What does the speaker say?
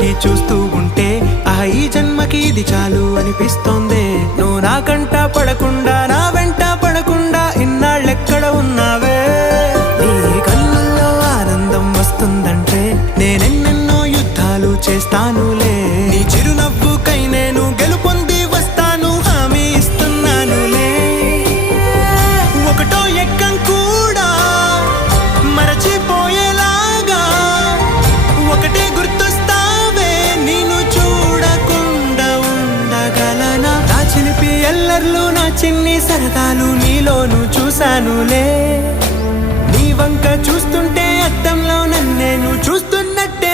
పెట్టి చూస్తూ ఉంటే ఈ జన్మకి ఇది చాలు అనిపిస్తోంది. నువ్వు నా కంట పడకుండా నా వెంట పడకుండా ఇన్నాళ్ళెక్కడ ఉన్నావే? నీ కళ్ళల్లో ఆనందం వస్తుందంటే నేనెన్నెన్నో యుద్ధాలు చేస్తానులే. నీ చిరునవ్వుకై నేను గెలుపొంది వస్తాను, హామీ ఇస్తున్నానులే. ఒకటో ఎక్కం కూడా మరచిపోయేలాగా ఒకటే గుర్తొస్తావే, నేను చూడకుండా ఉండగలనా? నా చిలిపి ఎల్లర్లు నా చిన్ని సరదాలు నీలోను చూశానులే. నీ వంక చూస్తుంటే అద్దంలో నన్నేను చూస్తున్నట్టే